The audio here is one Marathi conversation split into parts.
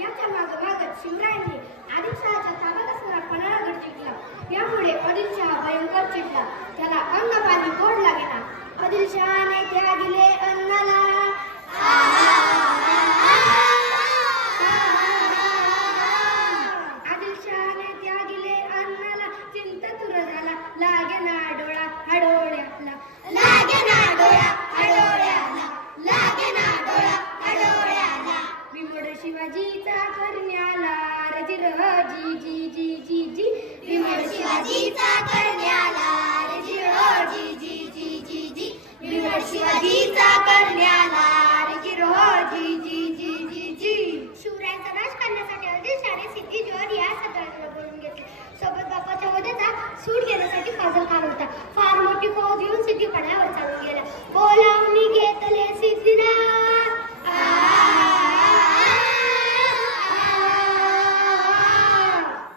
याच्या मागोमागच शिवरायांनी आदिलशहाचा ताबा असणारा पन्हाळगड जिंकला. यामुळे आदिलशहा भयंकर चिडला. त्याला अन्न पाणी गोड लागेना. आदिलशहाने त्यागिले अन्नाला. आदिलशहाने त्यागिले अन्नाला. चिंतातुर झाला लागेना डोळा हडोळ्याला. लागेना डोळा हडोळ्याला. लागेना डोळा हडोळ्याला. बिमोड शिवाजीचा करण्याला रजिर जी जी जी जी जी. बिमोड शिवाजीचा करण्याला रजिर जी जी जी जी जी. बिमोड शिवाजीचा करण्याला रजिर जी जी जी जी जी. शिवरायांचा नाश करण्यासाठी आदिलशहाने सिद्धी जोहर या सरदाराला बोलून घेतले. सोबत बापाच्या वधाचा सूड घेण्यासाठी फाजल खान होता. फार मोठी फौज येऊन सिद्धी पडावर चालून गेला. बोलावणी घेतले सिद्धीला.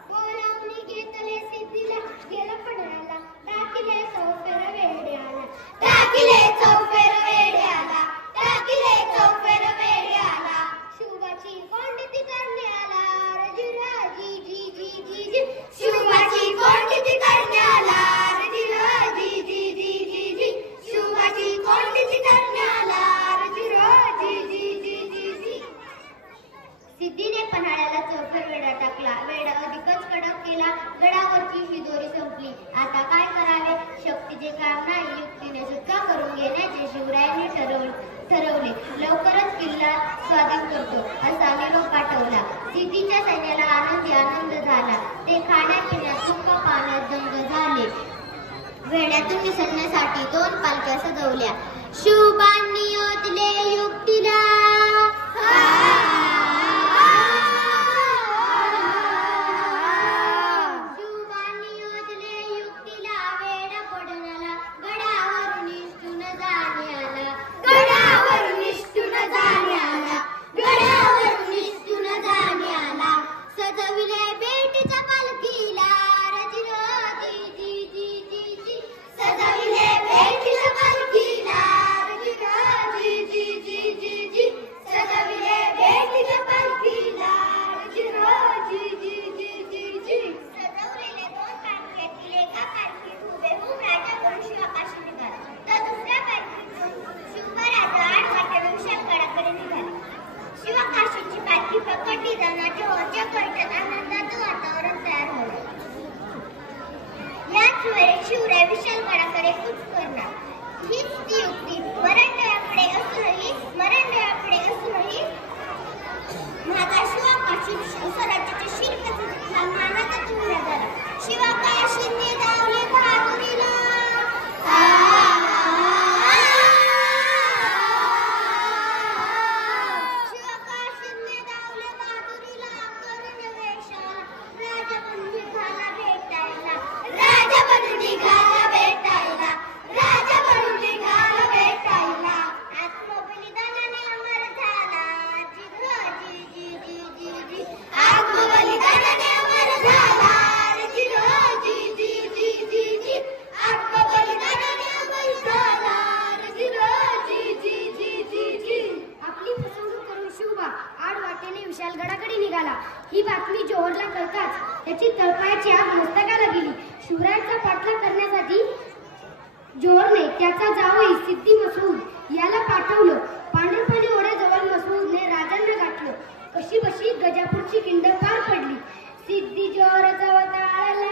बोलावणी घेतले सिद्धीला. गेला पडायला टाकिले चौफेर वेड्याला. टाकिले चौफेर वेड्याला. टाकिले चौफेर वेड्याला. शिवबाची कोंडीती करण्याला रजिरा जी जी जी जी जी. शिवबाची कोंडीती करण्याला रजिरा जी जी जी जी जी. शिवबाची कोंडीती करण्याला रजिरा जी जी जी जी जी. सिद्धीने पन्हाळ्याला चौफेर वेढा टाकला. वेढा अधिकच कडक केला. गडावरची ही दोरी संपली. आता काय करावे? शक्तीचे काम नाही, युक्तीने सुटका करून घेण्याचे शिवरायांनी ठरवले. लवकरच किल्ला स्वाधीन करतो असा निरोप पाठवला. सिद्धीच्या सैन्याला आनंद झाला. ते खाण्यापिण्यात सुख पाण्यात दंग झाले. वेढ्यातून निसटण्यासाठी 2 पालख्या सजवल्या. शिवबांनी योजले युक्तीला. शिवबांनी योजले युक्तीला. वेढा पडणाला गडावरून निष्ठून जाण्याला. गडावरून निष्ठून जाण्याला. गडावरून निष्ठून जाण्याला. सजविले भेटीच्या पालखीला रजिर जी जी जी जी जी. सजविले भेटीच्या पालखीला रजिर जी जी जी जी जी. सजविले भेटीच्या पालखीला रजिर जी जी जी जी जी. सजवलेल्या 2 पालख्यातील एका पालखीत हुबेहूब राजा म्हणून शिवकाशी निघाला. तर दुसऱ्या पालखीतून शिवराजा आडवाटेने विशाळगडाकडे निघाले. शिवकाशीची पालखी पकडली जाणार जोहरच्या पैठण आनंदाचं वातावरण तयार झालं. याच वेळी शिवराय विशाळगडाकडे कूच करणार. हीच ती युक्ती. मराठ्याकडे असूनही माझा शिवकाशी स्वराज्याच्या शिरकाचा मानाचा तुकडा झाला. शिवकाशीने दावले बहादुरीला. शिवकाशीने दावले बहादुरीला. करून वेशाला राजा बनून निघाला भेटायला. राजा बनून निघाला भेटायला. राजा बनून निघाला भेटायला. आत्मबलिदानाने अमर झाला जी जी जी जी जी. आत्मबलिदानाने अमर झाला जी जी जी जी जी. आत्मबलिदानाने अमर झाला जी जी जी जी जी. आपली फसवणूक करून शिवबा आडवाटेने विशाळगडाकडे निघाला. ही बातमी जोहरला कळताच त्याची तळपायाची आग मस्तकाला गेली. शिवरायांचा पाठलाग करण्यासाठी जोहरने त्याचा जावई सिद्दी मसूद याला पाठवलं. पांढरपाणी ओढ्याजवळ मसूदने राजांना गाठलं. कशी बशी गजापूरची खिंड पार पडली. सिद्दी जोहर जवळ आला.